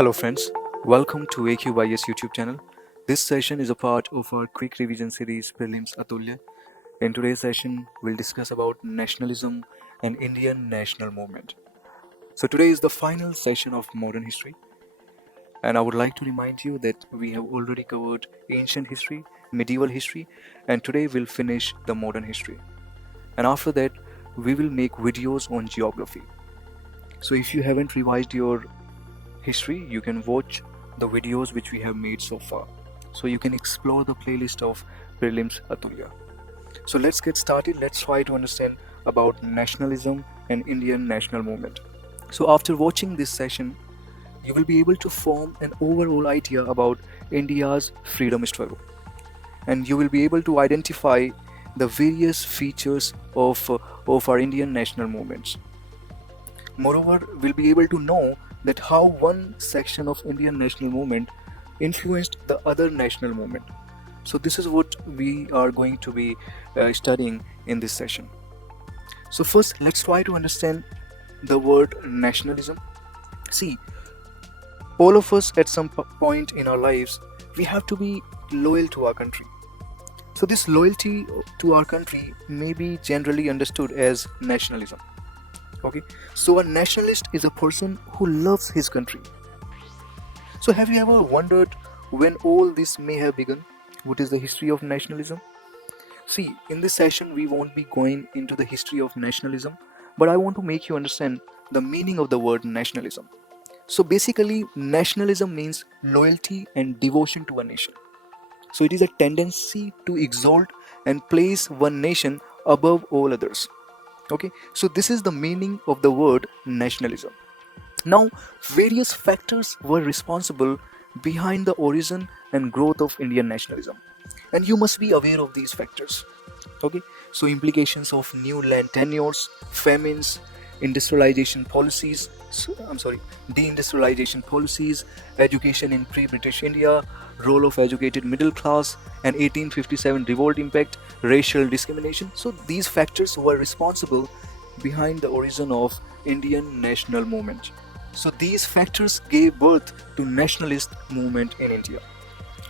Hello friends, welcome to Upsc Ias YouTube channel. This session is a part of our quick revision series Prelims Atulya. In today's session, we'll discuss about nationalism and Indian national movement. So today is the final session of modern history, and I would like to remind you that we have already covered ancient history, medieval history, and today we'll finish the modern history. And after that, we will make videos on geography. So if you haven't revised your history, you can watch the videos which we have made so far. So you can explore the playlist of Prelims Atulya. So let's get started. Let's try to understand about nationalism and Indian national movement. So after watching this session, you will be able to form an overall idea about India's freedom struggle, and you will be able to identify the various features of our Indian national movements. Moreover, we'll be able to know that how one section of Indian national movement influenced the other national movement. So this is what we are going to be studying in this session. So first, let's try to understand the word nationalism. See, all of us at some point in our lives, we have to be loyal to our country. So this loyalty to our country may be generally understood as nationalism. Okay, so a nationalist is a person who loves his country. So have you ever wondered when all this may have begun? What is the history of nationalism? See, in this session we won't be going into the history of nationalism, but I want to make you understand the meaning of the word nationalism. So basically, nationalism means loyalty and devotion to a nation. So it is a tendency to exalt and place one nation above all others. Okay, so this is the meaning of the word nationalism. Now, various factors were responsible behind the origin and growth of Indian nationalism, and you must be aware of these factors. Okay, so implications of new land tenures, famines, industrialization policies, deindustrialization policies, education in pre-British India, role of educated middle class, and 1857 revolt impact, racial discrimination. So these factors were responsible behind the origin of Indian national movement. So these factors gave birth to nationalist movement in India.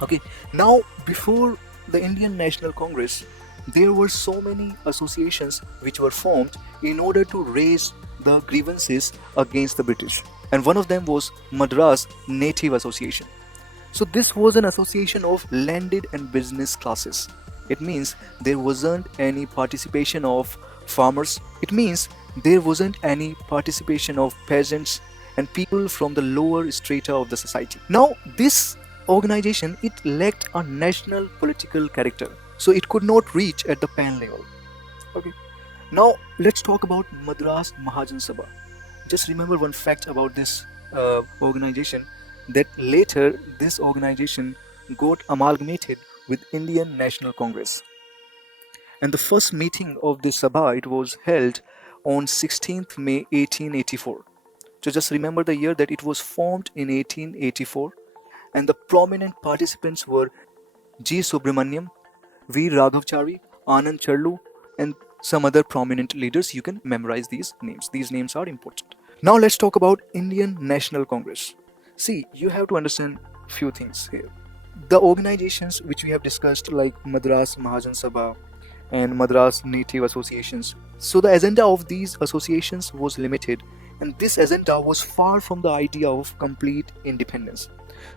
Okay, now before the Indian National Congress, there were so many associations which were formed in order to raise the grievances against the British, and one of them was Madras Native Association. So this was an association of landed and business classes. It means there wasn't any participation of farmers. It means there wasn't any participation of peasants and people from the lower strata of the society. Now this organization, it lacked a national political character, so it could not reach at the pan level. Okay. Now let's talk about Madras Mahajan Sabha. Just remember one fact about this organization, that later this organization got amalgamated with Indian National Congress. And the first meeting of this Sabha, it was held on 16th May 1884. So just remember the year, that it was formed in 1884, and the prominent participants were G. Subramaniam, V. Raghavchari, Anand Charlu, and some other prominent leaders. You can memorize these names. These names are important. Now let's talk about Indian National Congress. See, you have to understand few things here. The organizations which we have discussed, like Madras Mahajan Sabha and Madras Native Associations. So the agenda of these associations was limited, and this agenda was far from the idea of complete independence.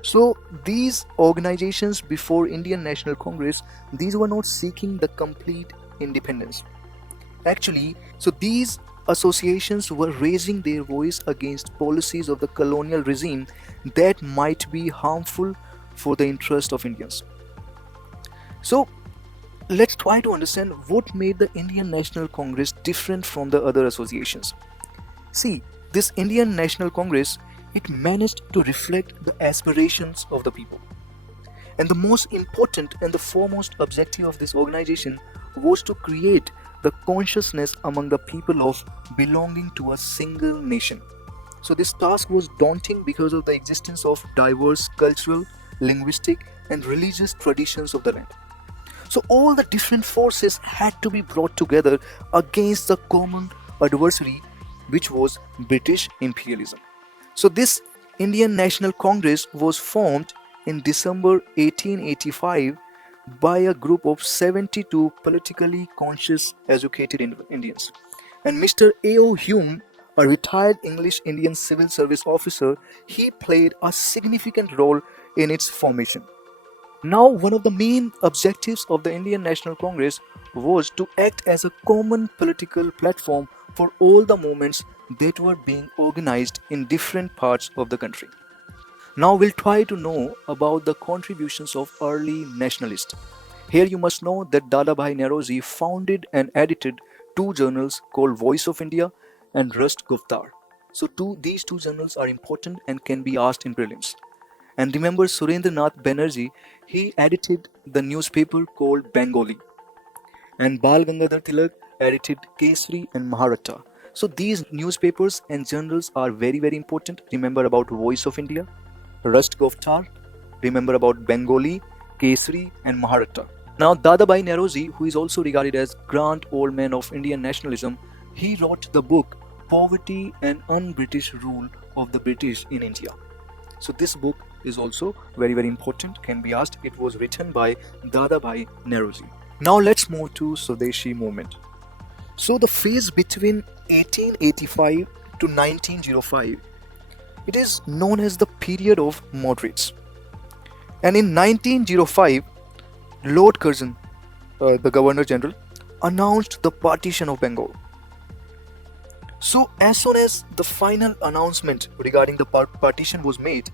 So these organizations before Indian National Congress, these were not seeking the complete independence. Actually, so these associations were raising their voice against policies of the colonial regime that might be harmful for the interest of Indians. So let's try to understand what made the Indian National Congress different from the other associations. See, this Indian National Congress, it managed to reflect the aspirations of the people. And the most important and the foremost objective of this organization was to create the consciousness among the people of belonging to a single nation. So this task was daunting because of the existence of diverse cultural, linguistic, and religious traditions of the land. So all the different forces had to be brought together against the common adversary, which was British imperialism. So this Indian National Congress was formed in December 1885 by a group of 72 politically conscious educated Indians. And Mr. A.O. Hume, a retired English Indian civil service officer, he played a significant role in its formation. Now, one of the main objectives of the Indian National Congress was to act as a common political platform for all the movements that were being organized in different parts of the country. Now, we'll try to know about the contributions of early nationalists. Here, you must know that Dadabhai Naroji founded and edited two journals called Voice of India and Rust Guftar. So, these two journals are important and can be asked in prelims. And remember Surendranath Banerjee, he edited the newspaper called Bengali. And Bal Gangadhar Tilak edited Kesari and Maharashtra. So these newspapers and journals are very, very important. Remember about Voice of India, Rust Goftar, remember about Bengali, Kesari and Maharashtra. Now Dadabhai Naroji, who is also regarded as grand old man of Indian nationalism, he wrote the book Poverty and Un-British Rule of the British in India. So this book is also very, very important, can be asked. It was written by Dadabhai Naroji. Now let's move to Swadeshi Movement. So the phase between 1885 to 1905, it is known as the period of moderates. And in 1905, Lord Curzon, the Governor General, announced the partition of Bengal. So as soon as the final announcement regarding the partition was made,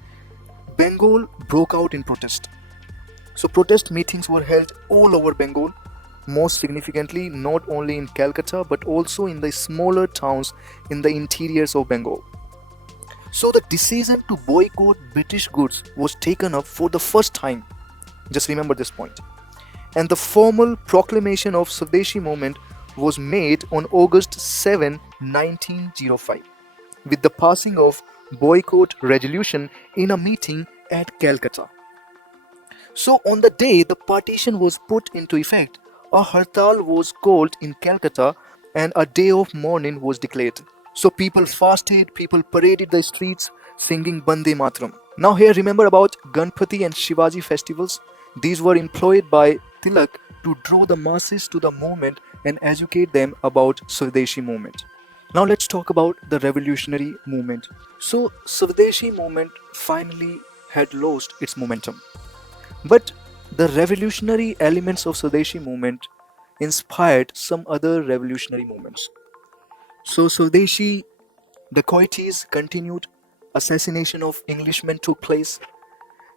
Bengal broke out in protest. So protest meetings were held all over Bengal, most significantly not only in Calcutta but also in the smaller towns in the interiors of Bengal. So the decision to boycott British goods was taken up for the first time. Just remember this point. And the formal proclamation of Swadeshi Movement was made on August 7, 1905, with the passing of boycott resolution in a meeting at Calcutta. So on the day the partition was put into effect, a hartal was called in Calcutta and a day of mourning was declared. So people fasted, people paraded the streets singing Bande Mataram. Now here remember about Ganpati and Shivaji festivals. These were employed by Tilak to draw the masses to the movement and educate them about Swadeshi movement. Now let's talk about the revolutionary movement. So Swadeshi movement finally had lost its momentum. But the revolutionary elements of Swadeshi movement inspired some other revolutionary movements. So Swadeshi dacoities continued, assassination of Englishmen took place,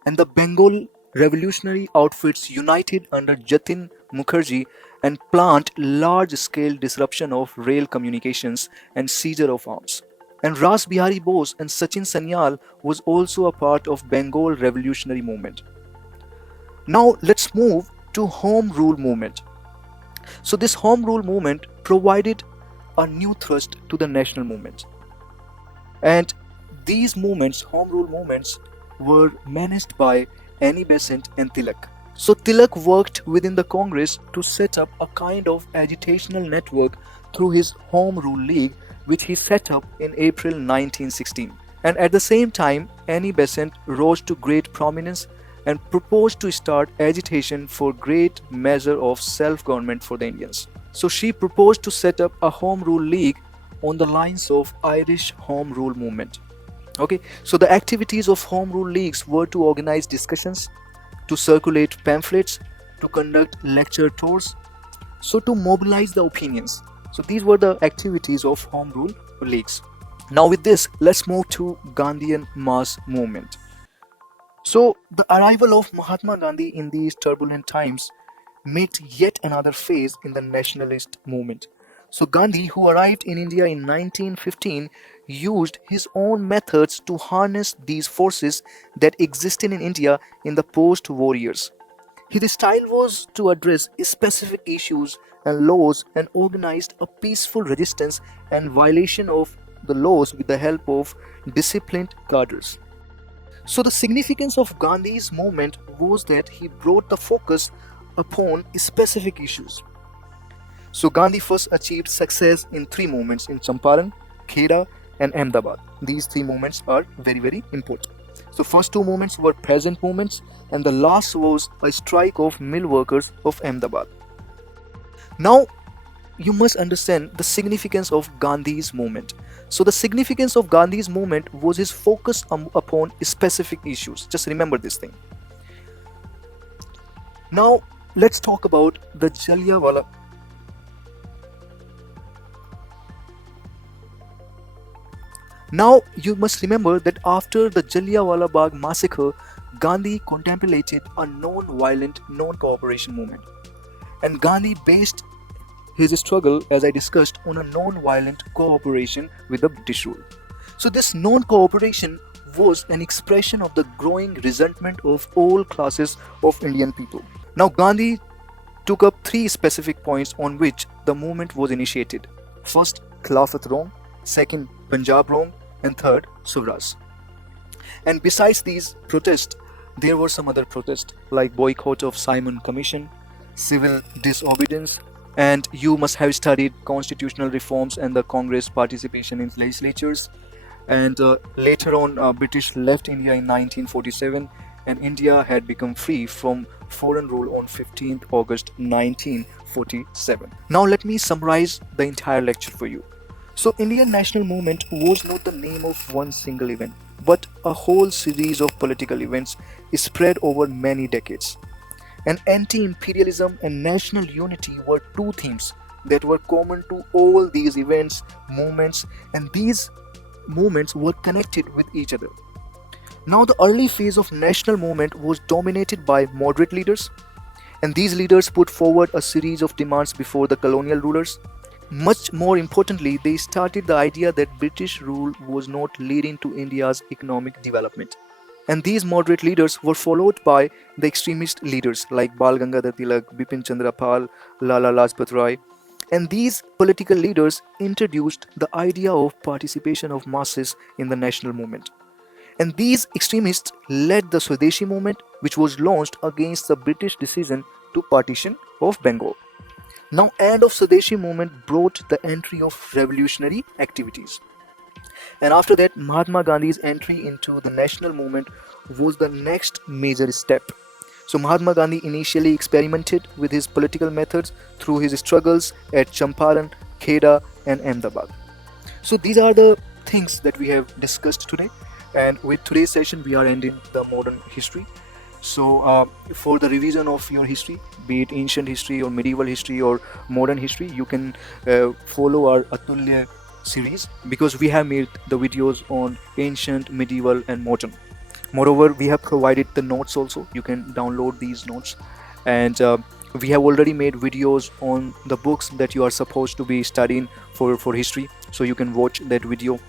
and the Bengal revolutionary outfits united under Jatin Mukherjee and planned large-scale disruption of rail communications and seizure of arms. And Ras Bihari Bose and Sachin Sanyal was also a part of Bengal revolutionary movement. Now let's move to Home Rule movement. So this Home Rule movement provided a new thrust to the national movement. And these movements, Home Rule movements, were managed by Annie Besant and Tilak. So Tilak worked within the Congress to set up a kind of agitational network through his Home Rule League, which he set up in April 1916. And at the same time, Annie Besant rose to great prominence and proposed to start agitation for great measure of self-government for the Indians. So she proposed to set up a Home Rule League on the lines of Irish Home Rule movement. Okay, so the activities of Home Rule Leagues were to organize discussions, to circulate pamphlets, to conduct lecture tours, so to mobilize the opinions. So these were the activities of Home Rule Leagues. Now with this, let's move to Gandhian mass movement. So the arrival of Mahatma Gandhi in these turbulent times made yet another phase in the nationalist movement. So Gandhi, who arrived in India in 1915, used his own methods to harness these forces that existed in India in the post-war years. His style was to address specific issues and laws and organized a peaceful resistance and violation of the laws with the help of disciplined cadres. So the significance of Gandhi's movement was that he brought the focus upon specific issues. So Gandhi first achieved success in three movements in Champaran, Kheda and Ahmedabad. These three movements are very, very important. So first two movements were peasant movements, and the last was a strike of mill workers of Ahmedabad. Now you must understand the significance of Gandhi's movement. So the significance of Gandhi's movement was his focus upon specific issues. Just remember this thing. Now let's talk about the Jallianwala. Now you must remember that after the Jallianwala Bagh massacre, Gandhi contemplated a non-violent, non-cooperation movement. And Gandhi based his struggle, as I discussed, on a non-violent cooperation with the British rule. So this non-cooperation was an expression of the growing resentment of all classes of Indian people. Now Gandhi took up three specific points on which the movement was initiated. First, Khilafat wrong, second, Punjab wrong, and third, Swaraj. And besides these protests, there were some other protests like boycott of Simon Commission, civil disobedience, and you must have studied constitutional reforms and the Congress participation in legislatures. And later on, British left India in 1947, and India had become free from foreign rule on 15th August 1947. Now let me summarize the entire lecture for you. So Indian national movement was not the name of one single event, but a whole series of political events spread over many decades. And anti-imperialism and national unity were two themes that were common to all these events, movements, and these movements were connected with each other. Now the early phase of national movement was dominated by moderate leaders, and these leaders put forward a series of demands before the colonial rulers. Much more importantly, they started the idea that British rule was not leading to India's economic development. And these moderate leaders were followed by the extremist leaders like Bal Gangadhar Tilak, Bipin Chandra Pal, Lala Lajpat Rai. And these political leaders introduced the idea of participation of masses in the national movement. And these extremists led the Swadeshi Movement, which was launched against the British decision to partition of Bengal. Now, end of Swadeshi Movement brought the entry of revolutionary activities. And after that, Mahatma Gandhi's entry into the national movement was the next major step. So Mahatma Gandhi initially experimented with his political methods through his struggles at Champaran, Kheda, and Ahmedabad. So these are the things that we have discussed today. And with today's session, we are ending the modern history. So for the revision of your history, be it ancient history or medieval history or modern history, you can follow our Atulya series, because we have made the videos on ancient, medieval, and modern. Moreover, we have provided the notes also. You can download these notes, and we have already made videos on the books that you are supposed to be studying for history, so you can watch that video.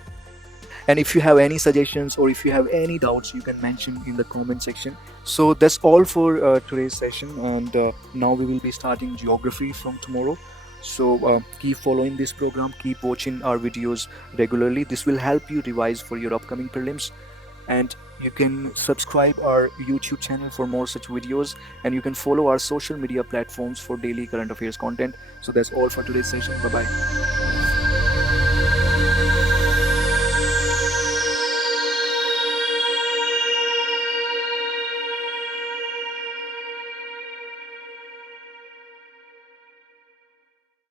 And if you have any suggestions or if you have any doubts, you can mention in the comment section. So that's all for today's session, and now we will be starting geography from tomorrow. So keep following this program, keep watching our videos regularly. This will help you revise for your upcoming prelims. And you can subscribe our YouTube channel for more such videos, and you can follow our social media platforms for daily current affairs content. So that's all for today's session. Bye bye.